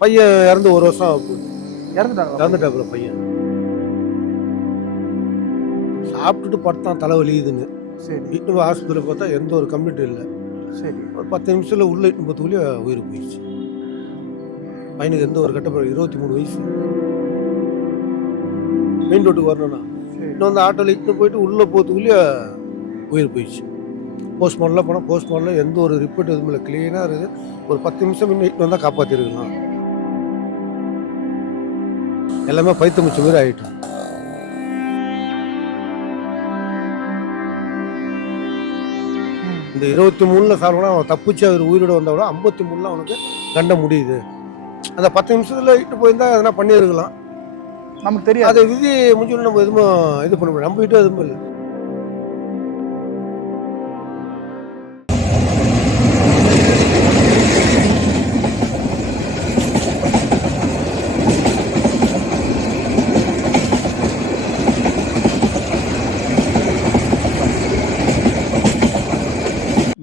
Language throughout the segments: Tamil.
பையன் இறந்து ஒரு வருஷம் ஆக போகுது. இறந்துட்டாங்க. பையன் சாப்பிட்டுட்டு படுத்தான் தலைவலியுதுன்னு. சரி இட்டு ஆஸ்பத்திரியில் பார்த்தா எந்த ஒரு கம்ப்ளீட் இல்லை. சரி. ஒரு 10 நிமிஷத்தில் உள்ள இட்டு போத்துக்குள்ளே உயிர் போயிடுச்சு. பையனுக்கு எந்த ஒரு கட்டப்பட 23 வயசு. மெயின் ரோட்டுக்கு வரணும்னா சரி இன்னும் வந்து ஆட்டோவில் இட்டு போயிட்டு உள்ளே போகிறதுக்குள்ளேயே உயிர் போயிடுச்சு. போஸ்ட்மார்ட்டம்லாம் போனால் போஸ்ட்மார்ட்டில் எந்த ஒரு ரிப்போர்ட் எதுவும் இல்லை, க்ளீனாக இருக்குது. ஒரு 10 நிமிஷம் முன்ன இட்டு வந்தால் காப்பாற்றிருக்கலாம். எல்லாமே பைத்த முச்ச மாதிரி ஆகிட்டோம். இந்த 23ல் சால்வனா அவன் தப்பிச்சு அவர் உயிரோட வந்தால் கூட 53ல் அவனுக்கு தண்டை முடியுது. அந்த 10 நிமிஷத்தில் இட்டு போயிருந்தா எதனா பண்ணியிருக்கலாம். நமக்கு தெரியாது. அதை விதி முடிஞ்சோன்னு நம்ம எதுவும் இது பண்ண முடியும். நம்ம கிட்ட எதுவும் இல்லை.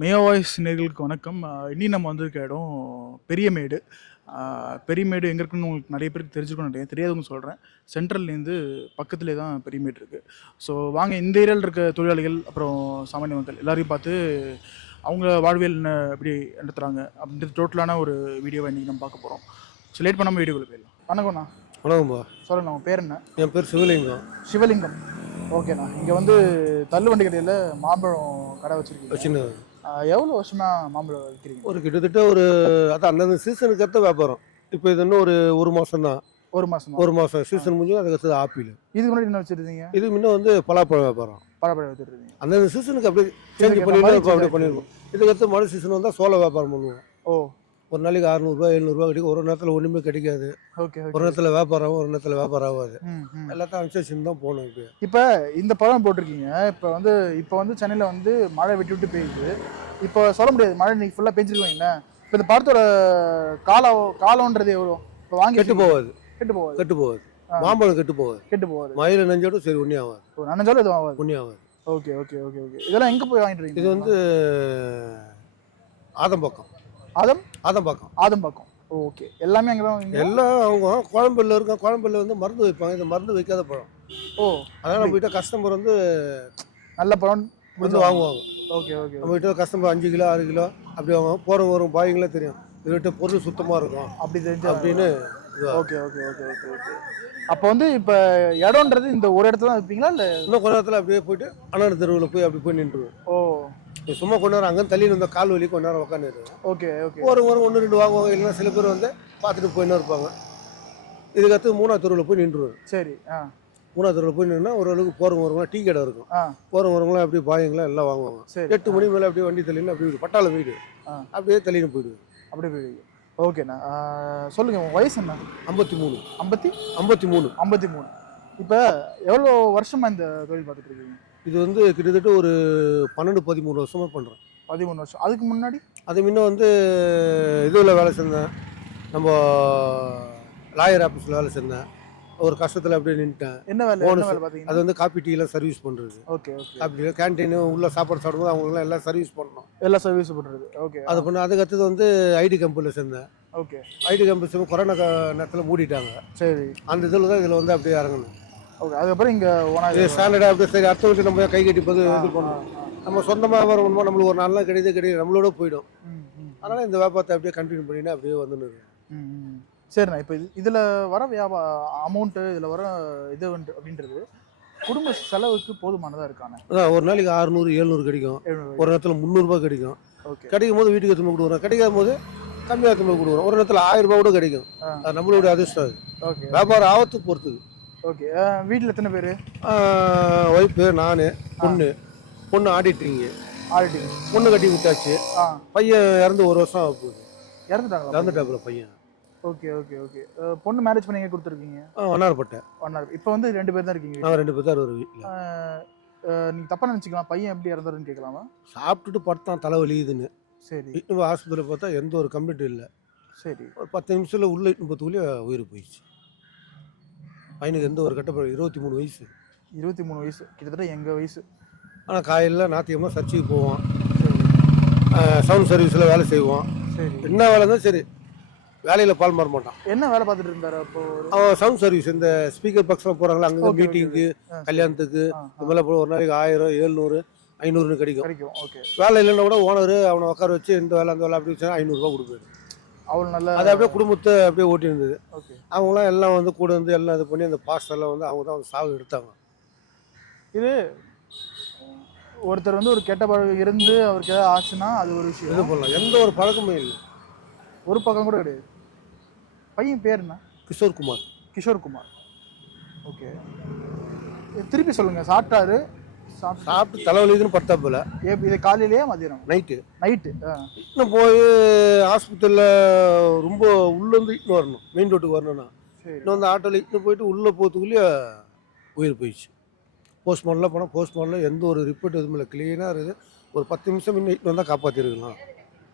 மேயோ வாய்ஸ் நேர்களுக்கு வணக்கம். இனி நம்ம வந்திருக்க இடம் பெரியமேடு. பெரியமேடு எங்கே இருக்குன்னு உங்களுக்கு நிறைய பேருக்கு தெரிஞ்சுக்கணும், நிறைய தெரியாதவங்க சொல்கிறேன். சென்ட்ரல்லேருந்து பக்கத்துலேயே தான் பெரியமேடு இருக்குது. ஸோ வாங்க, இந்த ஏரியாவில் இருக்க தொழிலாளிகள் அப்புறம் சாமானிய மக்கள் எல்லாரையும் பார்த்து அவங்க வாழ்வியல் எப்படி நடத்துகிறாங்க அப்படின்றது டோட்டலான ஒரு வீடியோவை இன்றைக்கி நம்ம பார்க்க போகிறோம். ஸோ லேட் பண்ணாமல் வீடியோக்குள்ளே போயிடலாம். வணக்கம்ண்ணா. வணக்கம்பா. சொல்லுண்ணா, உங்கள் பேர் என்ன? என் பேர் சிவலிங்கம். சிவலிங்கம். ஓகேண்ணா. இங்கே வந்து தள்ளுவண்டி கடையில் மாம்பழம் கடை வச்சுருக்கீங்க. சின்ன எவ்வளோ வருஷமாக மாம்பழம் விற்கிறீங்க? ஒரு கிட்டத்தட்ட ஒரு அதான் அந்தந்த சீசனுக்கு ஏற்ற வியாபாரம். இப்போ இது இன்னும் ஒரு மாதம் தான். ஒரு மாதம் சீசன் முடிஞ்சு அதுக்கு அடுத்தது ஆப்பிள். இதுக்கு முன்னாடி என்ன வச்சுருந்தீங்க? இது முன்ன வந்து பலாப்பழ வியாபாரம். பழப்பழம் வச்சுருக்கீங்க. அந்தந்த சீசனுக்கு அப்படியே சேஞ்ச் பண்ணிட்டு அப்படியே பண்ணிடுவோம். இதுக்கு அடுத்து மழை சீசன் வந்தால் சோள வியாபாரம் பண்ணுவோம். ஓ, ஒரு நாளைக்கு 600 700 கிடைக்கும். ஒரு நேரத்தில் ஒன்றுமே கிடைக்காது. ஓகே. ஒரு நேரத்தில் வியாபாரம் ஆகும், ஒரு நேரத்தில் வியாபாரம் ஆகாது. எல்லாத்தையும் அனுசரிச்சுன்னு தான் போகணும். இப்போ இந்த பழம் போட்டிருக்கீங்க. இப்போ வந்து சென்னையில் வந்து மழை விட்டு விட்டு பெய்யுது. இப்போ சொல்ல முடியாது, மழை இன்னைக்கு ஃபுல்லாக பெஞ்சிருக்கீங்களா? இப்போ இந்த பழத்தோட காலம்ன்றது எவ்வளோ? இப்போ வாங்கி கெட்டு போகாது. கெட்டு போகாது. மாம்பழம் கெட்டு போகாது. மயில நெஞ்சோடும் சரி ஒன்றே ஆகாது. நனைஞ்சாலும் எதுவும் ஆகாது. ஒன்றே ஆகாது. Okay okay okay okay. இதெல்லாம் எங்கே போய் வாங்கிட்டு இருக்கீங்க? இது வந்து ஆதம்பாக்கம். ஆதம்பாக்கம். ஓகே. எல்லாமே அங்கே தான். எல்லாம் அவங்க குழம்புல இருக்கும். குழம்புல வந்து மருந்து வைப்பாங்க. இது மருந்து வைக்காத பழம். ஓ, அதனால் நம்ம கிட்ட கஸ்டமர் வந்து நல்ல பழம் வந்து வாங்குவாங்க. Okay okay. நம்ம கிட்ட கஸ்டமர் 5 கிலோ 6 கிலோ அப்படி வாங்குவாங்க. போகிறவங்க வரும் பாய்ங்களே தெரியும், இதுகிட்ட பொருள் சுத்தமாக இருக்கும் அப்படி தெரிஞ்சு அப்படின்னு. Okay okay okay okay okay. அப்போ வந்து இப்போ இடம்ன்றது இந்த ஒரு இடத்துல தான் வைப்பீங்களா, இல்லை இன்னும் கொஞ்ச நேரத்தில் அப்படியே போயிட்டு அண்ணன் தெருவில் போய் அப்படி போய் நின்றுவோம். ஓ, சும்மா கொஞ்ச நேரம் அங்கே தள்ளி இருந்த கால் வலி கொஞ்ச நேரம் உட்காந்துருவோம். Okay okay. ஒரு 1 2 வாங்குவாங்க. இல்லைன்னா சில பேர் வந்து பார்த்துட்டு போயின்னு இருப்பாங்க. இதுக்கடுத்து 3ஆவது தெருவில் போய் நின்றுவோம். சரி. 3ஆவது தெருவில் போய் நின்னா ஓரளவுக்கு போகிறவங்க வருவாங்க. டீ கடை இருக்கும். போகிறவங்களாம் அப்படியே பாயங்களாம் எல்லாம் வாங்குவாங்க. 8 மணி மேலே அப்படியே வண்டி தள்ளின்னு அப்படியே வீடு பட்டாள வீடு அப்படியே தள்ளின்னு போயிடுவோம். அப்படியே போயிடுவீங்க. ஓகேண்ணா. சொல்லுங்கள், உங்கள் வயசு என்ன? 53. இப்போ எவ்வளோ வருஷமாக இந்த தொழில் பார்த்துட்டு இருக்கீங்க? இது வந்து கிட்டத்தட்ட ஒரு 12-13 வருஷமாக பண்ணுறேன். 13 வருஷம். அதுக்கு முன்னாடி? அது முன்ன வந்து இதில் வேலை செஞ்சேன். நம்ம லாயர் ஆஃபீஸில் வேலை செஞ்சேன். ஒரு கஷ்டத்தில் அப்படியே நின்றுட்டேன். என்ன வேலை பார்த்தீங்கன்னா? அது வந்து காப்பி டீலாம் சர்வீஸ் பண்ணுறது. Okay okay. Coffee tea canteen உள்ள சாப்பாடு சாப்பிடும்போது அவங்களாம் எல்லாம் சர்வீஸ் பண்ணணும். எல்லாம் சர்வீஸ் பண்ணுறது. ஓகே. அது பண்ண அதுக்கு அடுத்தது வந்து ஐடி கம்பெனியில் சேர்ந்தேன். ஓகே. ஐடி கம்பெனி கொரோனா நேரத்தில் மூடிட்டாங்க. சரி. அந்த இதில் தான் இதில் வந்து அப்படியே இறங்கணும். ஓகே. அதுக்கப்புறம் இங்கே இது ஸ்டாண்டர்டாக அப்படியே சரி அடுத்த வீட்டு நம்ம கை கட்டி போது இது பண்ணணும். நம்ம சொந்தமாக வரணுமோ நம்மளுக்கு ஒரு நாள்லாம் கிடையாது நம்மளோட போயிடும். அதனால் இந்த வியாபாரத்தை அப்படியே கண்டினியூ பண்ணினா அப்படியே வந்துன்னு இருக்கு. சரிண்ணா. இப்போ இதில் வர அமௌண்ட்டு இதில் வர இது அப்படின்றது குடும்ப செலவுக்கு போதுமானதாக இருக்கானே? அதான் ஒரு நாளைக்கு 600 700 கிடைக்கும். ஒரு நேரத்தில் 300 கிடைக்கும். ஓகே. கிடைக்கும் போது வீட்டுக்கு எடுத்து கொடுக்குறோம். கிடைக்காத போது கம்மியாக எடுத்து கொடுக்குறோம். ஒரு நேரத்தில் 1000 கூட கிடைக்கும். அது நம்மளுடைய அதிர்ஷ்டம். அது ஓகே. வியாபாரம் ஆபத்துக்கு பொறுத்துது. ஓகே. வீட்டில் எத்தனை பேர்? ஒய்ஃபு, நான், பொண்ணு ஆடிட்டிங்க. பொண்ணு கட்டி விட்டாச்சு. பையன் இறந்து ஒரு வருஷம் ஆக போகுது. இறந்துட்டாப்புல பையன். Okay okay okay. பொண்ணு மேரேஜ் பண்ணி எங்கே கொடுத்துருக்கீங்க? வண்ணாரப்பேட்டை. இப்போ வந்து 2 பேர் தான் இருக்கீங்க? நான் 2 பேர் தான் ஒரு வீட்டில். நீங்கள் தப்பாக நினச்சிக்கலாம், பையன் எப்படி இறந்தாருன்னு கேட்கலாமா? சாப்பிட்டுட்டு படுத்தான் தலைவலியுதுன்னு. சரி. இட்டு ஆஸ்பத்திரியில் பார்த்தா எந்த ஒரு கம்ப்ளீட் இல்லை. சரி. ஒரு 10 நிமிஷத்தில் உள்ள இட்டு போத்துக்குள்ளே உயிர் போயிடுச்சு. பையனுக்கு எந்த ஒரு கட்டப்பட 23 வயசு. 23 வயசு, கிட்டத்தட்ட எங்கள் வயசு. ஆனால் காலையில் ஞாயிற்றுக்கிழமை சர்ச்சுக்கு போவோம். சவுண்ட் சர்வீஸில் வேலை செய்வோம். சரி. என்ன வேலை இருந்தாலும் சரி வேலையில் பால் மாற மாட்டான். என்ன வேலை பார்த்துட்டு இருந்தாரு அப்போ? அவன் சவுண்ட் சர்வீஸ், இந்த ஸ்பீக்கர் பாக்ஸ்லாம் போகிறாங்களா அங்கே Okay, மீட்டிங்கு, okay. கல்யாணத்துக்கு இது மாதிரிலாம் போய் ஒரு நாளைக்கு 1000, 700, 500 கிடைக்கும். கிடைக்கும். ஓகே. வேலை இல்லைன்னா கூட ஓனர் அவனை உட்கார வச்சு இந்த வேலை அந்த வேலை அப்படி வச்சா 500 ரூபா கொடுப்பாரு. அவ்வளோ நல்ல அது அப்படியே குடும்பத்தை அப்படியே ஓட்டி இருந்தது. ஓகே. அவங்களாம் எல்லாம் வந்து கூட வந்து எல்லாம் இது பண்ணி அந்த பாஸ்டர்லாம் வந்து அவங்க தான் வந்து சாவு எடுத்தாங்க. இது ஒருத்தர் வந்து ஒரு கெட்ட பழக்கம் இருந்து அவருக்கு ஏதாவது ஆச்சுன்னா அது ஒரு விஷயம். இது பண்ணலாம், எந்த ஒரு பழக்கமும் இல்லை. ஒரு பக்கம் கூட கிடையாது. பையன் பேர் என்ன? கிஷோர் குமார். கிஷோர் குமார். ஓகே. திருப்பி சொல்லுங்க. சாப்பிட்டாரு, சாப்பிட்டு தலைவலிக்குன்னு படுத்தாப்புல. இது காலையிலேயே மதியானம்? நைட்டு. இன்னும் போய் ஆஸ்பத்திரியில் ரொம்ப உள்ளேருந்து இட்டுன்னு வரணும், மெயின் ரோட்டுக்கு வரணும்னா. இன்னும் வந்து ஆட்டோவில் இட்டுன்னு போயிட்டு உள்ளே போகிறதுக்குள்ளேயே உயிர் போயிடுச்சு. போஸ்ட்மார்ட்டம்லாம் போனால் போஸ்ட்மார்ட்டில் எந்த ஒரு ரிப்போர்ட் எதுவும் இல்லை, க்ளீனாக இருக்குது. ஒரு 10 நிமிஷம் முன்ன இட்டுன்னு வந்தால் காப்பாற்றிருக்கலாம்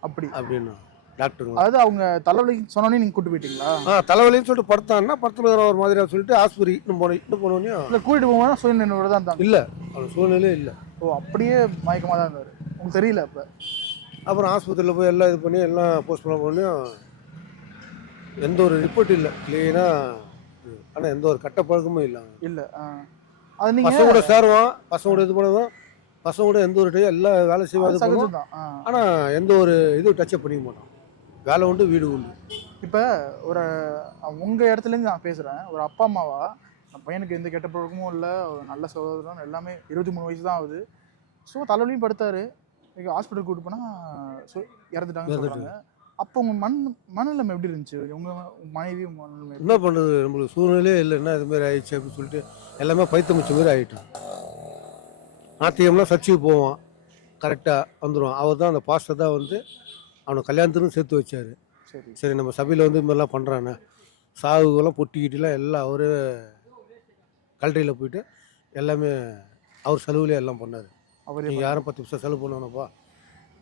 அப்படின்னு டாக்டருங்க. அதாவது அவங்க தலைவலி சொன்னோன்னே நீங்கள் கூட்டு போயிட்டீங்களா? தலைவலின்னு சொல்லிட்டு படுத்தான்னா படுத்துன ஒரு மாதிரியாக சொல்லிட்டு ஆஸ்பத்திரி இட்டுன்னு போனோன்னே இல்லை கூட்டிட்டு போனால் சூழ்நிலையோட தான் இருந்தாங்க. இல்லை, அவன் சூழ்நிலையே இல்லை. ஓ, அப்படியே மயக்கமாக தான் இருந்தார். உங்களுக்கு தெரியல அப்போ? அப்புறம் ஆஸ்பத்திரியில் போய் எல்லாம் இது பண்ணி எல்லாம் போஸ்ட்மார்ட்டம் பண்ணி எந்த ஒரு ரிப்போர்ட் இல்லை, க்ளீனாக. ஆனால் எந்த ஒரு கட்ட பழக்கமும் இல்லை. அது நீங்கள் பசங்க கூட சேருவான், பசங்க கூட இது பண்ணுவோம், பசங்க கூட எந்த ஒரு எல்லா வேலை செய்வாங்க. ஆனால் எந்த ஒரு இது டச்சப் பண்ணிக்க மாட்டோம். வேலை உண்டு, வீடு உண்டு. இப்போ ஒரு உங்கள் இடத்துலேருந்து நான் பேசுகிறேன். ஒரு அப்பா அம்மாவா, நம்ம பையனுக்கு எந்த கெட்ட பழக்கமும் இல்லை, ஒரு நல்ல சகோதரன், எல்லாமே 23 வயசு தான் ஆகுது. ஸோ தலைவலியும் படுத்தார், ஹாஸ்பிட்டல் கூட்டு போனால் இறந்துட்டாங்கன்னு சொல்கிறாங்க. அப்போ உங்கள் மனநிலைமை எப்படி இருந்துச்சு? உங்கள் மனைவி மனநிலைமை என்ன பண்ணுறது, நம்மளுக்கு சூழ்நிலையே இல்லைன்னா இதுமாரி ஆயிடுச்சு அப்படின்னு சொல்லிட்டு எல்லாமே பைத்தமிச்ச மாதிரி ஆகிட்டோம். நாத்தியம்லாம் சர்ச்சுக்கு போவான், கரெக்டாக வந்துடுவான். அவர் தான் அந்த பாஸ்டர் தான் வந்து அவனை கல்யாணத்துக்கும் சேர்த்து வச்சார். சரி நம்ம சபையில் வந்து இது மாதிரிலாம் பண்ணுறானே, சாவுகெல்லாம் பொட்டிக்கிட்டுலாம் எல்லாம் அவர் கல்ட்ரியில் போயிட்டு எல்லாமே அவர் செலவுலேயே எல்லாம் பண்ணார். நீங்கள் யாரும் 10 நிமிஷம் செலவு பண்ணணும்ப்பா,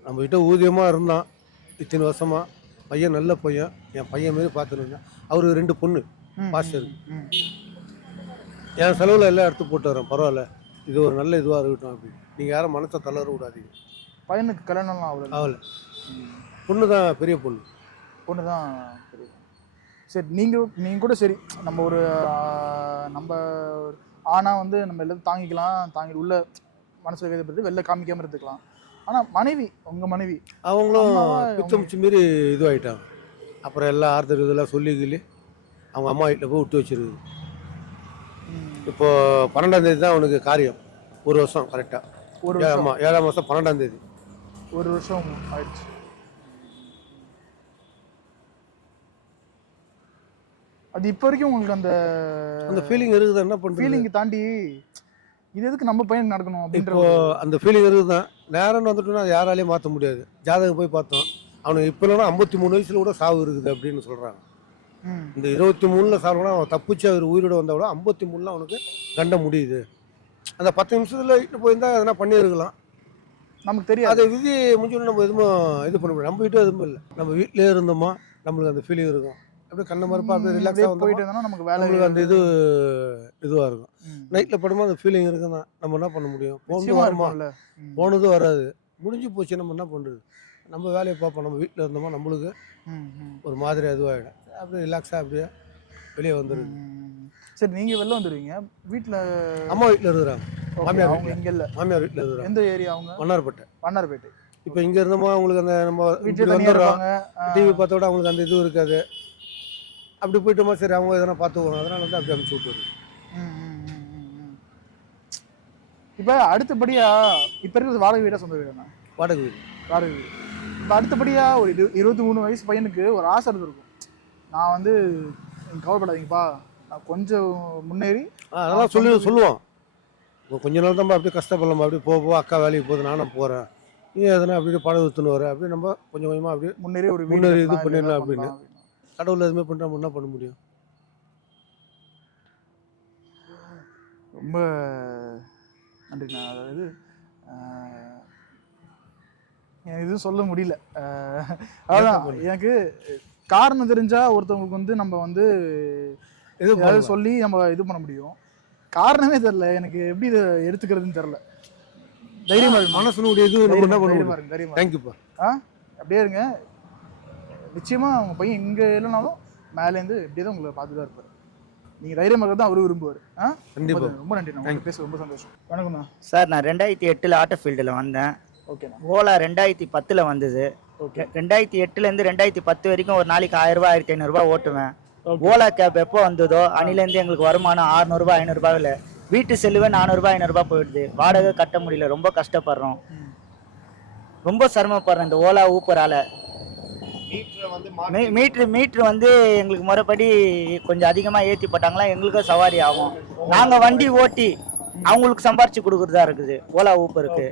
நம்மகிட்ட ஊதியமாக இருந்தான் இத்தனை வருஷமாக. பையன் நல்ல பையன், என் பையன் மாரி பார்த்துருந்தேன். அவருக்கு 2 பொண்ணு பாஸ்டர். என் செலவில் எல்லாம் எடுத்து போட்டு வரேன், பரவாயில்ல, இது ஒரு நல்ல இதுவாக இருக்கட்டும் அப்படின்னு. நீங்கள் யாரும் மனசை தளர விடாதீங்க. பையனுக்கு கல்யாணம்லாம் ஆகலை, பொண்ணு தான் பெரிய பொண்ணு. தான் பெரிய. சரி, நீங்கள் கூட சரி, நம்ம ஒரு நம்ம ஆனால் வந்து நம்ம எல்லாத்தையும் தாங்கிட்டு உள்ள மனசில் கைதப்படுத்தி வெளில காமிக்காமல் இருந்துக்கலாம். ஆனால் மனைவி, உங்கள் மனைவி அவங்களும் பித்தமிச்சு மாரி இதுவாகிட்டாங்க. அப்புறம் எல்லாம் ஆர்த்தர் இதெல்லாம் சொல்லி அவங்க அம்மா வீட்டில் போய் விட்டு வச்சிருக்கு. இப்போது 12ஆம் தேதி தான் அவனுக்கு காரியம். 1 வருஷம் கரெக்டாக. 7ஆம் மாதம் 12ஆம் தேதி 1 வருஷம் ஆயிடுச்சு. அது இப்போ வரைக்கும் உங்களுக்கு அந்த ஃபீலிங் இருக்குது. என்ன பண்ணுறது, ஃபீலிங் தாண்டி இது எதுக்கு நம்ம பையன் நடக்கணும் அப்படின்ற அந்த ஃபீலிங் இருக்குது தான். நேரம்னு வந்துட்டோன்னா அது யாராலையும் மாற்ற முடியாது. ஜாதகம் போய் பார்த்தோம், அவனுக்கு இப்போ இல்லைன்னா 53 வயசில் கூட சாவு இருக்குது அப்படின்னு சொல்கிறாங்க. இந்த 23ல் சாவுனா அவன் தப்பிச்சு அவர் உயிரோட வந்தால் கூட 53ல் அவனுக்கு கண்ட முடியுது. அந்த 10 நிமிஷத்தில் இட்டு போயிருந்தா எதனா பண்ணியிருக்கலாம், நமக்கு தெரியாது. அதை விதி முடிஞ்சோன்னு நம்ம எதுவும் இது பண்ண முடியாது. நம்ம வீட்டும் எதுவும் இல்லை, நம்ம வீட்டிலே இருந்தோமா நம்மளுக்கு அந்த ஃபீலிங் இருக்கும். அப்படியே கண்ண மரப்பா அப்படியே ரிலாக்ஸாக போயிட்டு இருந்தோம்னா நமக்கு வேலை அந்த இதுவாக இருக்கும். நைட்டில் படும்போது அந்த ஃபீலிங் இருக்குன்னா நம்ம என்ன பண்ண முடியும்? போனதும் வராது, முடிஞ்சு போச்சு. நம்ம என்ன பண்ணுறது, நம்ம வேலையை பார்ப்போம். நம்ம வீட்டில் இருந்தோமா நம்மளுக்கு ஒரு மாதிரி அதுவாகிடும். அப்படியே ரிலாக்ஸாக அப்படியே வெளியே வந்துடுது. சரி, நீங்கள் வெளில வந்துடுவீங்க. வீட்டில் அம்மா வீட்டில் இருக்கிறாங்க, மாமியார் அவங்க இங்கே இல்லை, மாமியார் வீட்டில் இருக்கிறாங்க. எந்த ஏரியா அவங்க? வண்ணாரப்பேட்டை. இப்போ இங்கே இருந்தோமா அவங்களுக்கு அந்த நம்ம வீட்டில் வந்துடுறோம், டிவி பார்த்தோட அவங்களுக்கு அந்த இது இருக்காது. அப்படி போயிட்டோமா சரி அவங்க எதனா பார்த்துக்குவோம், அதனால வந்து அப்படி அனுப்பிச்சு விட்டுருது. இப்போ அடுத்தபடியா இப்போ இருக்கிறது வாடகை வீடா சொந்த வீடுண்ணா? வாடகை வீடு. இப்போ அடுத்தபடியாக ஒரு 23 வயசு பையனுக்கு ஒரு ஆசை இருந்திருக்கும், நான் வந்து கவலைப்படாதீங்கப்பா, நான் கொஞ்சம் முன்னேறி அதெல்லாம் சொல்லுவோம். இப்போ கொஞ்ச நாள் தான் அப்படியே கஷ்டப்படலாமா, அப்படியே போக அக்கா வேலைக்கு போகுது, நானும் போகிறேன், நீ எதனா அப்படியே படம் ஊற்றுன்னு வர, அப்படியே நம்ம கொஞ்சம் கொஞ்சமாக அப்படியே முன்னேறி இது பண்ணிடலாம் அப்படின்னு. கடவுள் எதுவுமே பண்ணிட்டு நம்ம என்ன பண்ண முடியும்? ரொம்ப நன்றிண்ணா. அதாவது எனக்கு எதுவும் சொல்ல முடியல. அதான் எனக்கு காரணம் தெரிஞ்சா ஒருத்தவங்களுக்கு வந்து நம்ம வந்து எது சொல்லி நம்ம இது பண்ண முடியும். காரணமே தெரியல எனக்கு, எப்படி இதை எடுத்துக்கிறதுன்னு தெரியல. தைரியமா இருக்கு, மனசுனுடைய இது நம்ம என்ன பண்ண முடியும்? தைரியமா தேங்க்யூப்பா. அப்படியே இருங்க. நிச்சயமாக அவங்க பையன் இங்கே இல்லைனாலும் மேலேருந்து இப்படி தான் உங்களை பார்த்து தான் இருப்பார். நீங்கள் தைரியமாக தான் அவரும் விரும்புவார். கண்டிப்பா. ரொம்ப நன்றி, நான் பேச ரொம்ப சந்தோஷம். வணக்கம்ண்ணா. சார் நான் 2008 ஆட்டோ ஃபீல்டில் வந்தேன். ஓகேண்ணா. ஓலா 2010 வந்தது. ஓகே. 2008லேருந்து 2010 வரைக்கும் ஒரு நாளைக்கு 1000 ரூபா 1500 ஓட்டுவேன். ஓலா கேப் எப்போ வந்ததோ அன்னிலேருந்து எங்களுக்கு வருமானம் 600 500 இல்லை. வீட்டு செலவு 400 500 போயிடுது. வாடகை கட்ட முடியல, ரொம்ப கஷ்டப்படுறோம், ரொம்ப சிரமப்படுறோம் இந்த ஓலா ஊப்பரால். மீட்ரு வந்து எங்களுக்கு முறைப்படி கொஞ்சம் அதிகமாக ஏற்றி போட்டாங்களா எங்களுக்கும் சவாரி ஆகும். நாங்கள் வண்டி ஓட்டி அவங்களுக்கு சம்பாரிச்சு கொடுக்குறதா இருக்குது ஓலா ஊப்பருக்கு.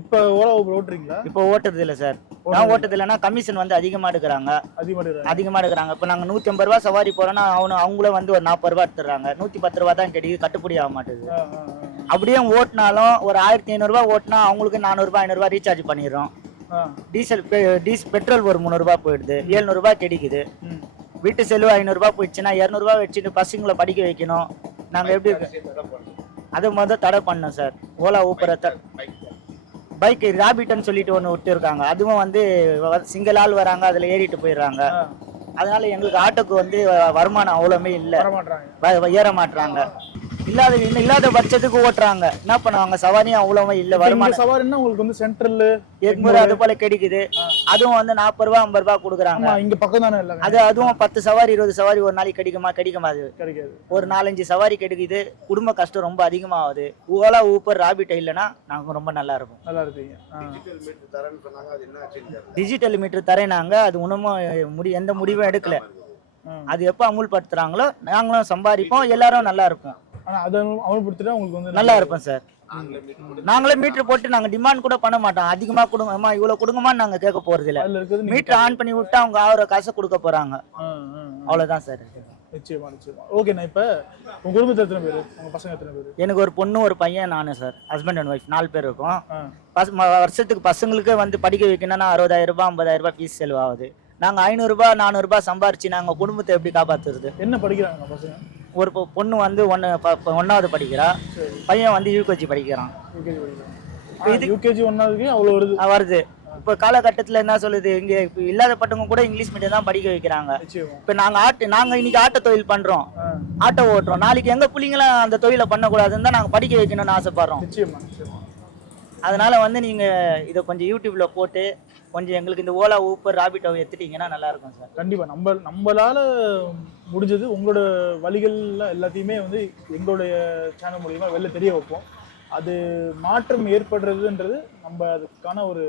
இப்போ ஓலா ஊப்பர் ஓட்டுறீங்களா? இப்போ ஓட்டுறது இல்லை சார். நான் ஓட்டுறது இல்லைன்னா கமிஷன் வந்து அதிகமாக எடுக்கிறாங்க. இப்போ நாங்கள் 150 ரூபா சவாரி போகிறோன்னா அவங்களும் வந்து ஒரு 40 ரூபா எடுத்துடுறாங்க. 110 ரூபா தான் கிடைக்குது, கட்டுப்படி ஆக மாட்டேது. அப்படியே ஓட்டினாலும் ஒரு 1500 ரூபா ஓட்டினா அவங்களுக்கு 400 ரூபா 500 ரூபா ரீசார்ஜ் பண்ணிடுறோம். டீசல் பெட்ரோல் ஒரு 300 ரூபா போயிடுது, 700 ரூபா கிடைக்குது. வீட்டு செலவு 500 ரூபா போயிடுச்சுன்னா 200 ரூபா வச்சுட்டு பசங்களை படிக்க வைக்கணும். நாங்கள் எப்படி அதை முதல் தடை பண்ணோம் சார். ஓலா ஊப்பரை பைக் ராபிட்னு சொல்லிட்டு ஒன்று விட்டு இருக்காங்க. அதுவும் வந்து சிங்கிள் ஆள் வராங்க, அதில் ஏறிட்டு போயிடுறாங்க. அதனால எங்களுக்கு ஆட்டோக்கு வந்து வருமானம் அவ்வளோமே இல்லை, ஏற மாட்டுறாங்க. இல்லாத பட்சத்துக்கு ஓட்டுறாங்க. என்ன பண்ணுவாங்க, சவாரியும் அவ்வளோவே இல்லை. வருமானம் சவாரின்னா உங்களுக்கு வந்து சென்ட்ரல் 800 அது போல கிடைக்குது. அதுவும் வந்து 40 ரூபா 50 ரூபா கொடுக்குறாங்க. இங்க பக்கம் தானே இல்லை. அதுவும் 10 சவாரி 20 சவாரி ஒரு நாளைக்கு கிடைக்காது. ஒரு 4-5 சவாரி கிடைக்குது. குடும்ப கஷ்டம் ரொம்ப அதிகமாகுது. ஓலா ஊப்பர் ராபிட் இல்லைன்னா நாங்கள் ரொம்ப நல்லா இருக்கும். டிஜிட்டல் மீட்டர் தரேனாங்க, அது இன்னமும் எந்த முடிவும் எடுக்கல. அது எப்போ அமுல்படுத்துறாங்களோ நாங்களும் சம்பாதிப்போம், எல்லாரும் நல்லா இருப்போம். நல்லா இருப்போம் சார். நாங்களே மீட்டர் போட்டு நாங்க டிமாண்ட் கூட பண்ண மாட்டோம். அதிகமா கொடுங்கம்மா, இவ்வளவு கொடுங்கம்மான்னு நாங்க கேட்க போறது இல்ல. மீட்டர் ஆன் பண்ணி விட்டா அவங்க 1000 காசை கொடுக்க போறாங்க, அவ்வளவுதான் சார். நிச்சயமா நிச்சயமா. ஓகேண்ணா. இப்போ உங்க குடும்பத்தில் எத்தனை பேர், உங்க பசங்க எத்தனை பேர்? எனக்கு ஒரு பொண்ணு ஒரு பையன், நானு சார். ஹஸ்பண்ட் அண்ட் ஒய்ஃப் 4 பேர் இருக்கோம். வருஷத்துக்கு பசங்களுக்கு வந்து படிக்க வைக்கணும்னா 60000 ரூபாய் 50000 ரூபாய் ஃபீஸ் செலவாகுது. நாங்க 500 ரூபாய் 400 ரூபாய் சம்பாரிச்சு நாங்க குடும்பத்தை எப்படி காப்பாத்துறது? என்ன படிக்கிறாங்க பசங்க? ஒரு பொண்ணு வந்து 1வது படிக்கிறா, பையன் வந்து யூகேஜி படிக்கிறான். யூகேஜி 1வது அவ்வளோ வருது. இப்போ காலகட்டத்தில் என்ன சொல்லுது, இங்கே இப்போ இல்லாத பட்டவங்க கூட இங்கிலீஷ் மீடியம் தான் படிக்க வைக்கிறாங்க. இப்போ நாங்கள் இன்னைக்கு ஆட்டோ தொழில் பண்ணுறோம், ஆட்டோ ஓட்டுறோம். நாளைக்கு எங்கள் பிள்ளைங்களும் அந்த தொழிலை பண்ணக்கூடாதுன்னு தான் நாங்கள் படிக்க வைக்கணும்னு ஆசைப்படுறோம். அதனால வந்து நீங்கள் இதை கொஞ்சம் யூடியூப்ல போட்டு கொஞ்சம் எங்களுக்கு இந்த ஓலா ஊப்பர் ராபிட்டோ எடுத்துட்டீங்கன்னா நல்லா இருக்கும் சார். கண்டிப்பாக நம்மளால முடிஞ்சது உங்களோட வழிகள்ல எல்லாத்தையுமே வந்து எங்களுடைய சேனல் மூலியமா வெளில தெரிய வைப்போம். அது மாற்றம் ஏற்படுறதுன்றது நம்ம அதுக்கான ஒரு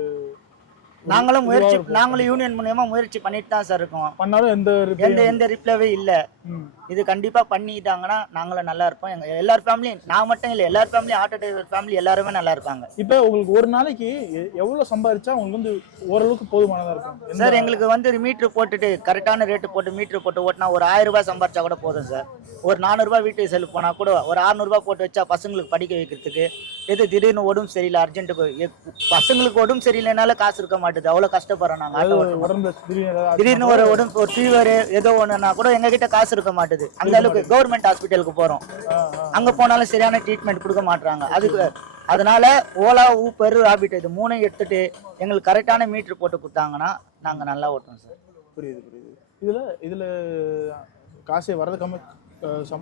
நாங்களும் யூனியன் மூலமா முயற்சி பண்ணிட்டு தான் சார் இருக்கோம். பண்ணாலும் எந்த ரிப்ளைவே இல்ல. இது கண்டிப்பா பண்ணிட்டாங்கன்னா நாங்களும் நல்லா இருப்போம். எங்க எல்லார் ஃபேமிலியும், நான் மட்டும் இல்ல, எல்லார் ஃபேமிலியும், ஆட்டோ டிரைவர் ஃபேமிலி எல்லாருமே நல்லா இருப்பாங்க. இப்போ உங்களுக்கு ஒரு நாளைக்கு எவ்வளவு சம்பாதிச்சா உங்களுக்கு வந்து ஓரளவுக்கு போதுமானதா இருக்கும் சார்? எங்களுக்கு வந்து மீட்டர் போட்டுட்டு கரெக்டான ரேட்டு போட்டு மீட்டர் போட்டு ஓட்டினா ஒரு 1000 ரூபாய் சம்பாதிச்சா கூட போதும் சார். ஒரு 400 ரூபாய் வீட்டுக்கு செலவு போனா கூட ஒரு 600 ரூபாய் போட்டு வச்சா பசங்களுக்கு படிக்க வைக்கிறதுக்கு. எது திடீர்னு உடம்பு சரியில்லை, அர்ஜென்ட்டுக்கு பசங்களுக்கு உடம்பு சரியில்லைனால காசு இருக்க மாட்டேது, அவ்வளவு கஷ்டப்படுறோம் நாங்க. திடீர்னு ஒரு ஃபீவர் ஏதோ ஒண்ணுன்னா கூட எங்க கிட்ட காசு இருக்க மாட்டேது. அந்த அளவுக்கு கவர்மெண்ட் ஹாஸ்பிட்டலுக்கு போறோம், அங்க போனாலும் சரியான ட்ரீட்மெண்ட் கொடுக்க மாட்டாங்க. அதனால ஓலா ஊப்பர் ராபிட் இது 3 எடுத்துட்டு எங்களுக்கு கரெக்டான மீட்டர் போட்டு கொடுத்தாங்கன்னா நாங்க நல்லா ஓட்டுறோம் சார். புரியுது. இதுல காசே வரது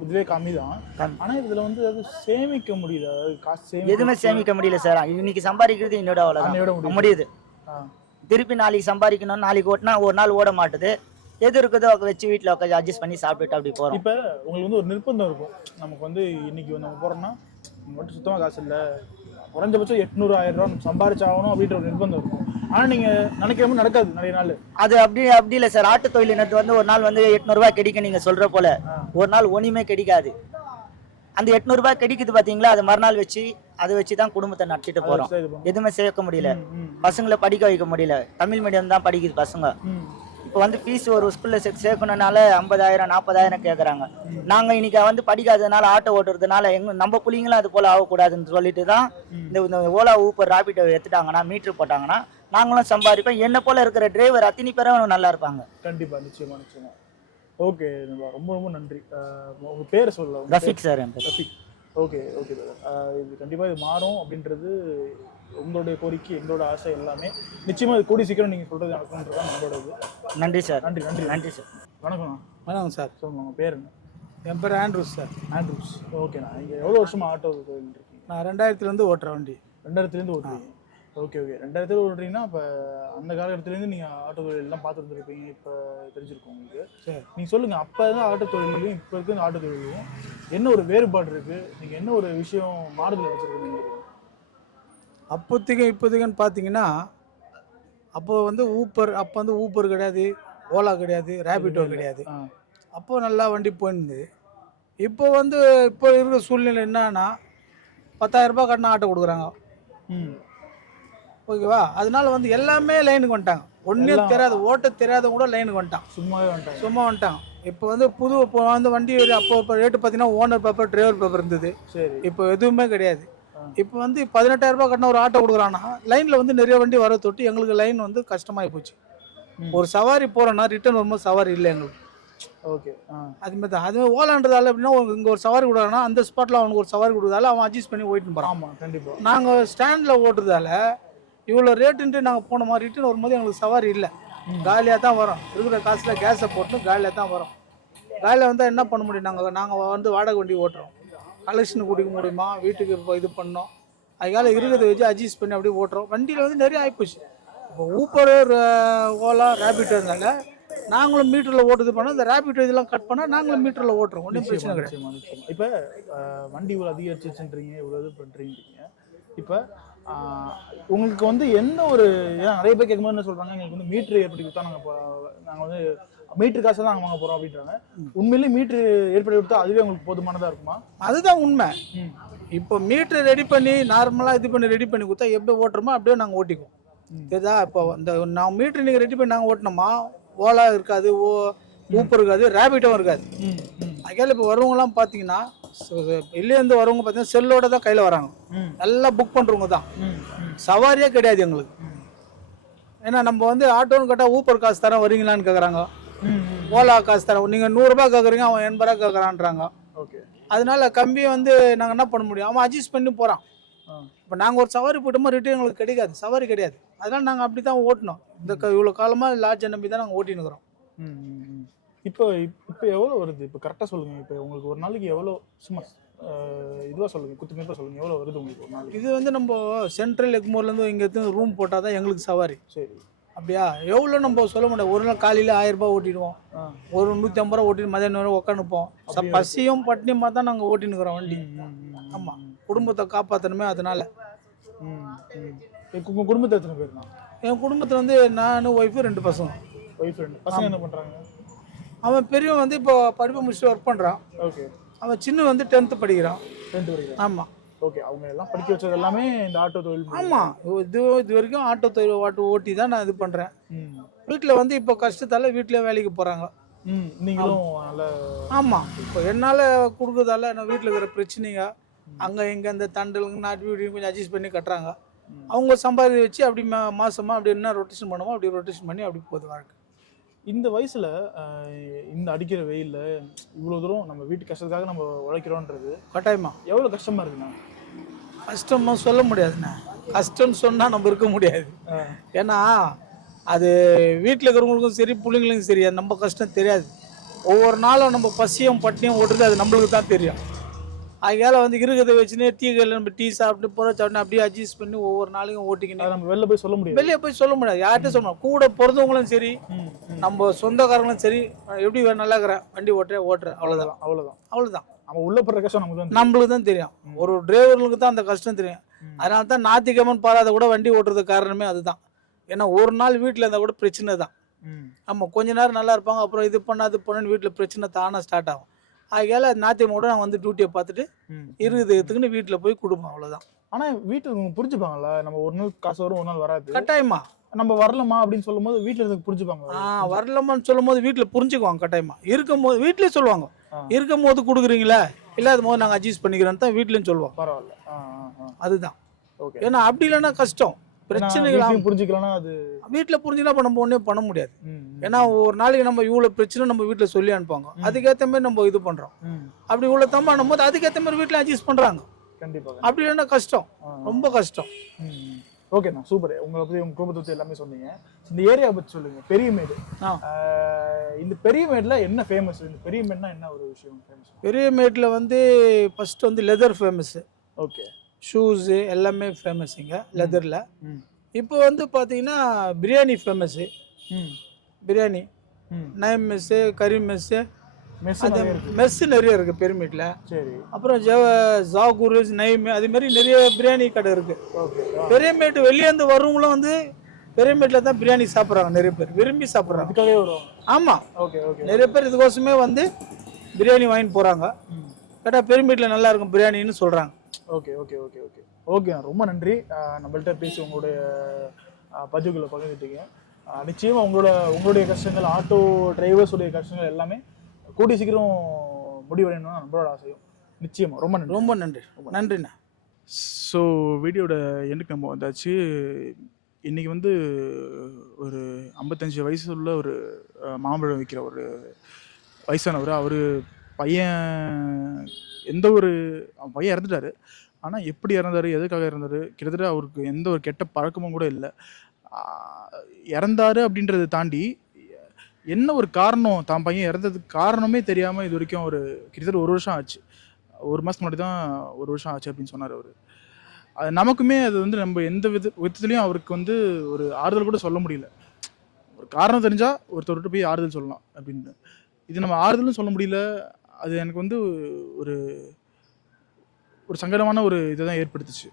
இதுவே கம்மி தான். ஆனா இதுல வந்து அது சேமிக்க முடியல. காசு எதுவுமே சேமிக்க முடியல சார். இன்னைக்கு சம்பாதிக்கிறது என்னோட அவ்வளவுதான் முடியுது. திருப்பி நாளைக்கு சம்பாதிக்கணும், நாளைக்கு ஓட்டினா ஒரு நாள் ஓட மாட்டுது. எது இருக்குதோ வச்சு வீட்டில் உட்காந்து அட்ஜஸ்ட் பண்ணி சாப்பிட்டுட்டு அப்படி போகிறோம். இப்போ உங்களுக்கு வந்து ஒரு நிர்பந்தம் இருக்கும், நமக்கு வந்து இன்னைக்கு நம்ம போகிறோம்னா மட்டும் சுத்தமாக காசு இல்லை, குறைஞ்சபட்சம் 800 1000 ரூபா சம்பாரிச்சாகணும் அப்படின்ற ஒரு நிர்பந்தம் இருக்கும். ஆனால் நீங்கள் நினைக்காம நடக்காது நிறைய நாள். அது அப்படி இல்லை சார். ஆட்டு தொழில் வந்து ஒரு நாள் வந்து 800 ரூபாய் கிடைக்கும். நீங்கள் சொல்கிற போல ஒரு நாள் ஒன்றுமே கிடைக்காது. அந்த 800 ரூபாய் கிடைக்குது பார்த்தீங்களா, அது மறுநாள் வச்சு அதை வச்சு தான் குடும்பத்தை நடத்திட்டு போகிறோம். எதுவுமே சேர்க்க முடியல, பசங்களை படிக்க வைக்க முடியல. தமிழ் மீடியம் தான் படிக்குது பசங்க. இப்போ வந்து ஃபீஸ் ஒரு ஸ்கூலில் சேர்க்கணுனால 50000 40000 கேட்குறாங்க. நாங்கள் இன்னைக்கு வந்து படிக்காததுனால ஆட்டோ ஓட்டுறதுனால நம்ம பிள்ளைங்களும் அது போல் ஆகக்கூடாதுன்னு சொல்லிட்டு தான் இந்த ஓலா ஊப்பர் ராபிட்டோ எடுத்துட்டாங்கன்னா மீட்ரு போட்டாங்கன்னா நாங்களும் சம்பாதிப்போம். என்ன போல இருக்கிற டிரைவர் அத்தனை பேரும் நல்லா இருப்பாங்க. கண்டிப்பாக நிச்சயமா. ஓகே, ரொம்ப ரொம்ப நன்றி. உங்கள் பேர் சொல்லலாம்? ரஃபிக் சார். ரஃபிக். ஓகே. இது கண்டிப்பாக இது மாறும் அப்படின்றது உங்களுடைய கோரிக்கை எங்களோட ஆசை எல்லாமே நிச்சயமாக இது கூடி சீக்கிரம் நீங்கள் சொல்கிறது நடக்கும்ன்றது தான் நம்மளோட இது. நன்றி சார். நன்றி நன்றி நன்றி சார். வணக்கம். வணக்கம் சார். சொல்லுங்கள் உங்கள் பேர் என்ன? என் பேர் ஆண்ட்ரூஸ் சார். ஆண்ட்ரூஸ். ஓகேண்ணா. இங்கே எவ்வளோ வருஷமாக ஆட்டோ தொழில் இருக்கீங்க? நான் 2000 ஓட்டுறேன் வண்டி. 2000 ஓட்டுறீங்க. Okay okay. 2000 ஓட்டுறீங்கன்னா இப்போ அந்த காலகட்டத்துலேருந்து நீங்கள் ஆட்டோ தொழிலெலாம் பார்த்துருந்துருப்பீங்க. இப்போ தெரிஞ்சிருக்கோம் உங்களுக்கு. சரி, நீங்கள் சொல்லுங்கள், அப்போ தான் ஆட்டோ தொழிலையும் இப்போ இருக்கிற இந்த ஆட்டோ தொழிலையும் என்ன ஒரு வேறுபாடு இருக்குது? நீங்கள் என்ன ஒரு விஷயம் மாறுதல் வச்சுருக்கீங்க? அப்போதைக்கும் இப்போதைக்குன்னு பார்த்தீங்கன்னா, அப்போ வந்து ஊப்பர் கிடையாது, ஓலா கிடையாது, ரேபிட்டோ கிடையாது. அப்போ நல்லா வண்டி போயிருந்தது. இப்போ இருக்கிற சூழ்நிலை என்னன்னா 10,000 ரூபாய் கட்டினா ஆட்டோ கொடுக்குறாங்க. ஓகேவா? அதனால எல்லாமே லைனுக்கு வந்துட்டாங்க. ஒன்றே தெரியாது, ஓட்ட தெரியாதவங்க கூட லைனுக்கு வந்துட்டான். சும்மா வந்துட்டாங்க. இப்போ வண்டி அப்போ ரேட்டு பார்த்தீங்கன்னா ஓனர் பேப்பர், டிரைவர் பேப்பர் இருந்தது. சரி, இப்போ எதுவுமே கிடையாது. இப்போ 18,000 ரூபாய் கட்டின ஒரு ஆட்டோ கொடுக்குறான்னா லைனில் நிறைய வண்டி வர தொட்டு எங்களுக்கு லைன் கஷ்டமாகி போச்சு. ஒரு சவாரி போகிறோன்னா ரிட்டர்ன் வரும்போது சவாரி இல்லை எங்களுக்கு. ஓகே, அதுமாதிரி தான். அது ஓலான்றதால எப்படின்னா இங்கே ஒரு சவாரி கொடுக்குறாங்கன்னா அந்த ஸ்பாட்டில் அவனுக்கு ஒரு சவாரி கொடுக்குறதால அவன் அட்ஜஸ்ட் பண்ணி ஓட்டின்னு போகிறான். ஆமாம், கண்டிப்பாக. நாங்கள் ஸ்டாண்டில் ஓட்டுறதால இவ்வளோ ரேட்டுன்ட்டு நாங்கள் போனோமா, ரிட்டர்ன் வரும்போது எங்களுக்கு சவாரி இல்லை, காலியாக தான் வரோம். இருக்கிற காசில் கேஸை போட்டு காலியாக தான் வரோம். காலியாக வந்தால் என்ன பண்ண முடியும்? நாங்கள் வாடகை வண்டி ஓட்டுறோம். கலெக்ஷன் கொடுக்க முடியுமா? வீட்டுக்கு இப்போ இது பண்ணோம். அதுக்காக இருக்கிறத வச்சு அட்ஜஸ்ட் பண்ணி அப்படியே ஓட்டுறோம். வண்டியில் நிறைய ஆகிப்போச்சு. இப்போ ஊப்பர், ஓலா, ரேபிட்டோ இருந்தால நாங்களும் மீட்டரில் ஓட்டுறது பண்ணோம். இந்த ரேபிட்டோ இதெல்லாம் கட் பண்ணால் நாங்களும் மீட்டரில் ஓட்டுறோம். ஒன்றும் பிரச்சனை கிடையாது. இப்போ வண்டி இவ்வளோ அதிகரிச்சுன்றீங்க, இவ்வளோ இது பண்ணுறீங்க. இப்போ உங்களுக்கு எந்த ஒரு நிறைய பேர் கேட்கும்போது என்ன சொல்கிறாங்க, எங்களுக்கு மீட்ரு ஏற்படுத்தி கொடுத்தா நாங்கள் மீட்ரு காசை தான் நாங்கள் வாங்க போகிறோம் அப்படின்றாங்க. உண்மையிலேயே மீட்ரு ஏற்படுத்தி கொடுத்தா அதுவே உங்களுக்கு போதுமானதாக இருக்குமா? அதுதான் உண்மை. இப்போ மீட்ரு ரெடி பண்ணி நார்மலாக இது பண்ணி ரெடி பண்ணி கொடுத்தா எப்படி ஓட்டுறோமோ அப்படியே நாங்கள் ஓட்டிக்குவோம். சரிதா? இப்போ நான் மீட்ரு நீங்கள் ரெடி பண்ணி நாங்கள் ஓட்டினோமா ஓலா இருக்காது, ஊப்பர் இருக்காது, ரேபிட்டோவும் இருக்காது. அதுக்காக இப்போ வரவங்கலாம் பார்த்தீங்கன்னா வெளிலேருந்து வரவங்க பார்த்தீங்கன்னா செல்லோட தான் கையில் வராங்க. நல்லா புக் பண்ணுறவங்க தான். சவாரியே கிடையாது எங்களுக்கு. ஏன்னா நம்ம ஆட்டோன்னு கேட்டால் ஊப்பர் காசு தரேன் வரீங்களான்னு கேட்குறாங்க, ஓலா காசு தரேன் நீங்கள் 100 ரூபாய் கேட்குறீங்க, அவன் 80 ரூபா கேட்குறான்றாங்க. ஓகே, அதனால கம்பியை நாங்கள் என்ன பண்ண முடியும்? அவன் அட்ஜஸ்ட் பண்ணி போகிறான். இப்போ நாங்கள் ஒரு சவாரி போட்டோமோ ரிட்டர்ன் எங்களுக்கு கிடைக்காது, சவாரி கிடையாது. அதனால் நாங்கள் அப்படி தான் ஓட்டினோம். இவ்வளோ காலமாக லாட்ஜை நம்பி தான் நாங்கள் ஓட்டின்னு இருக்கிறோம். இப்போ எவ்வளோ வருது? இப்போ கரெக்டாக சொல்லுங்கள். இப்போ உங்களுக்கு ஒரு நாளைக்கு எவ்வளோ, சும்மா இதுவாக சொல்லுங்கள், குத்துமதிப்பாக சொல்லுங்கள், எவ்வளோ வருது உங்களுக்கு ஒரு நாளைக்கு? இது நம்ம சென்ட்ரல் எக்மோர்லேருந்து இங்கே எடுத்து ரூம் போட்டால் தான் எங்களுக்கு சவாரி. சரி, அப்படியா? எவ்வளோ நம்ம சொல்ல முடியாது. ஒரு நாள் காலையில் 1000 ரூபாய் ஓட்டிடுவோம், ஒரு 150 ரூபா ஓட்டிட்டு மதியானம் நேரம் உட்காந்துப்போம். பசியும் பட்டினியுமா தான் நாங்கள் ஓட்டின்னு இருக்கிறோம் வண்டி. ஆமாம், குடும்பத்தை காப்பாற்றணுமே. அதனால உங்கள் குடும்பத்தை எத்தனை பேர்? என் குடும்பத்தில் நான், ஒய்ஃபு, 2 பசங்க. ஒய்ஃப் 2 பசங்க என்ன பண்ணுறாங்க? அவன் பெரியவன் இப்போ படிப்பை முடிச்சுட்டு ஒர்க் பண்ணுறான். ஓகே. அவன் சின்ன 10th படிக்கிறான். 10th படிக்கிறான். ஆமாம். ஓகே, அவங்க எல்லாம் படிக்க வச்சது எல்லாமே இந்த ஆட்டோ தொழில். ஆமாம், இது வரைக்கும் ஆட்டோ தொழில் ஓட்டி தான் நான் இது பண்ணுறேன். வீட்டில் இப்போ கஷ்டத்தால் வீட்டில் வேலைக்கு போகிறாங்க. நீங்களும் நல்ல. ஆமாம், இப்போ என்னால் கொடுக்குறதால நான் வீட்டில் இருக்கிற பிரச்சனைங்க அங்கே இங்கே இந்த தண்டலுங்க நாட்டு வீடு கொஞ்சம் அட்ஜஸ்ட் பண்ணி கட்டுறாங்க. அவங்க சம்பாதி வச்சு அப்படி மாதமாக அப்படி என்ன ரொட்டேஷன் பண்ணுமோ அப்படி ரொட்டேஷன் பண்ணி அப்படி போகுது வாழ்க்கை. இந்த வயசில் இந்த அடிக்கிற வெயிலில் இவ்வளோ தூரம் நம்ம வீட்டு கஷ்டத்துக்காக நம்ம உழைக்கிறோன்றது கட்டாயமா எவ்வளோ கஷ்டமாக இருக்குண்ணா? கஷ்டமாக சொல்ல முடியாதுண்ணா. கஷ்டம்னு சொன்னால் நம்ம இருக்க முடியாது. ஏன்னா அது வீட்டில் இருக்கிறவங்களுக்கும் சரி பிள்ளைங்களுக்கும் சரி அது நம்ம கஷ்டம் தெரியாது. ஒவ்வொரு நாளும் நம்ம பசியும் பட்டினியும் ஓட்டுறது அது நம்மளுக்கு தான் தெரியும். அதுக்கால இருக்கிறத வச்சுன்னு நம்ம டீ சாப்பிட்டு போகிற சாப்பிட்டு அப்படியே அட்ஜஸ்ட் பண்ணி ஒவ்வொரு நாளைக்கும் ஓட்டிக்கணும். நம்ம வெளில போய் சொல்ல முடியாது. வெளியே போய் சொல்ல முடியாது. யார்கிட்ட சொல்லணும்? கூட பிறந்தவங்களும் சரி நம்ம சொந்தக்காரங்களும் சரி எப்படி நல்லா இருக்கிறேன் வண்டி ஓட்டுறேன் அவ்வளோதான். நம்ம உள்ள போடுற கஷ்டம் நம்மளுக்கு தான் தெரியும். ஒரு டிரைவர்களுக்கு தான் அந்த கஷ்டம் தெரியும். அதனால தான் ஞாயிற்றுக்கிழமை பாராத கூட வண்டி ஓட்டுறதுக்கு காரணமே அதுதான். ஏன்னா ஒரு நாள் வீட்டில் இருந்தால் கூட பிரச்சனை தான். ஆமாம், கொஞ்ச நேரம் நல்லா இருப்பாங்க, அப்புறம் இது பண்ணு வீட்டில் பிரச்சனை தானாக ஸ்டார்ட் ஆகும். அதுக்கால ஞாயிற்றுக்கிழமை கூட நாங்கள் டியூட்டியை பார்த்துட்டு எடுத்துக்கின்னு வீட்டில் போய் கொடுப்போம், அவ்வளோதான். ஆனால் வீட்டுக்கு புரிஞ்சுப்பாங்களா? நம்ம ஒரு நாள் காசு வரும், ஒரு நாள் வராது. கட்டாயமா நம்ம வரலாமா அப்படின்னு சொல்லும் போது வீட்டில் இருந்து புரிஞ்சுப்பாங்க. வரலாமான்னு சொல்லும் போது வீட்டில் புரிஞ்சுக்குவாங்க. கட்டாயமா இருக்கும் போது வீட்லேயே சொல்லுவாங்க, இருக்கும் போது கொடுக்குறீங்களா, இல்லாத போது நாங்கள் அட்ஜஸ்ட் பண்ணிக்கிறோன்னு தான் வீட்லேயும் சொல்லுவோம். பரவாயில்ல, அதுதான். ஏன்னா அப்படி இல்லைன்னா கஷ்டம். பிரச்சனைகள் புரிஞ்சுக்கலாம். அது வீட்டில் புரிஞ்சுக்கலாம், இப்போ நம்ம ஒன்றே பண்ண முடியாது. ஏன்னா ஒரு நாளைக்கு நம்ம இவ்வளோ பிரச்சனை நம்ம வீட்டில் சொல்லி அனுப்பாங்க, அதுக்கேற்ற மாதிரி நம்ம இது பண்ணுறோம். அப்படி இவ்வளோ தம்பா பண்ணும்போது அதுக்கேற்ற மாதிரி வீட்டில் அட்ஜஸ்ட் பண்ணுறாங்க. கண்டிப்பாக. அப்படி இல்லைன்னா கஷ்டம், ரொம்ப கஷ்டம். ஓகேண்ணா, சூப்பர். உங்களை பற்றி உங்கள் குடும்பத்தை பற்றி எல்லாமே சொன்னீங்க. இந்த ஏரியா பற்றி சொல்லுங்கள். பெரியமேடு, இந்த பெரியமேடில் என்ன ஃபேமஸ்? இந்த பெரியமேடுனா என்ன ஒரு விஷயம் ஃபேமஸ்? பெரியமேட்டில் வந்து ஃபஸ்ட்டு வந்து லெதர் ஃபேமஸ்ஸு. ஓகே. ஷூஸு எல்லாமே ஃபேமஸ் இங்கே லெதரில். இப்போ வந்து பார்த்தீங்கன்னா பிரியாணி ஃபேமஸ்ஸு. பிரியாணி நயம் மெஸ்ஸு, கறி மெஸ்ஸு, மெஸ்ஸு நிறைய இருக்குது பெரியமேட்டில். சரி. அப்புறம் ஜாகூர், நைம், அதுமாரி நிறைய பிரியாணி கடை இருக்குது. ஓகே. பெரியமேட்டு வெளியேருந்து வரவங்களும் வந்து பெரியமேட்டில் தான் பிரியாணி சாப்பிட்றாங்க, நிறைய பேர் விரும்பி சாப்பிட்றாங்க. அதுக்காகவே வரும். ஆமாம். Okay okay. நிறைய பேர் இதுக்கோசமே வந்து பிரியாணி வாங்கிட்டு போகிறாங்க. கேட்டால் பெரியமேட்டில் நல்லா இருக்கும் பிரியாணின்னு சொல்கிறாங்க. Okay okay okay okay okay. ரொம்ப நன்றி. நம்மள்கிட்ட பேசி உங்களுடைய பதிவுகளை பகிர்ந்துட்டீங்க. நிச்சயமாக உங்களுடைய கஷ்டங்கள், ஆட்டோ டிரைவர்ஸுடைய கஷ்டங்கள் எல்லாமே கூடி சீக்கிரம் முடிவடையணும் நம்மளோட ஆசையும். நிச்சயமாக ரொம்ப நன்றி. ரொம்ப நன்றி. நன்றிண்ணா. ஸோ வீடியோட எண்டுக்கு நம்ம வந்தாச்சு. இன்றைக்கி வந்து ஒரு 55 வயசு உள்ள ஒரு மாம்பழம் விற்கிற ஒரு வயசானவர். அவர் பையன் பையன் இறந்துட்டார். ஆனால் எப்படி இறந்தார், எதுக்காக இறந்தார், கிட்டத்தட்ட அவருக்கு எந்த ஒரு கெட்ட பழக்கமும் கூட இல்லை. இறந்தார் அப்படின்றத தாண்டி என்ன ஒரு காரணம், தான் பையன் இறந்ததுக்கு காரணமே தெரியாமல் இது வரைக்கும் ஒரு கிட்டத்தட்ட 1 வருஷம் ஆச்சு. 1 மாதத்துக்கு முன்னாடி தான் 1 வருஷம் ஆச்சு அப்படின்னு சொன்னார் அவர். அது நமக்குமே அது வந்து நம்ம எந்த விதத்துலையும் அவருக்கு வந்து ஒரு ஆறுதல் கூட சொல்ல முடியல. ஒரு காரணம் தெரிஞ்சால் ஒருத்தர்கிட்ட போய் ஆறுதல் சொல்லலாம் அப்படின்னு. இது நம்ம ஆறுதலும் சொல்ல முடியல. அது எனக்கு வந்து ஒரு ஒரு சங்கடமான ஒரு இதை தான் ஏற்படுத்துச்சு.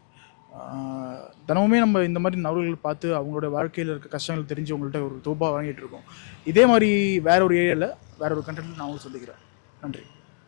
தினமுமே நம்ம இந்த மாதிரி நபர்களை பார்த்து அவங்களோட வாழ்க்கையில் இருக்க கஷ்டங்கள் தெரிஞ்சு அவங்கள்ட்ட ஒரு தொகுப்பாக வழங்கிட்டு இருக்கோம். இதே மாதிரி வேற ஒரு ஏரியாவில் வேற ஒரு கண்டென்ட்டில் நான் உங்களுக்கு சொல்லிக்கிறேன். நன்றி.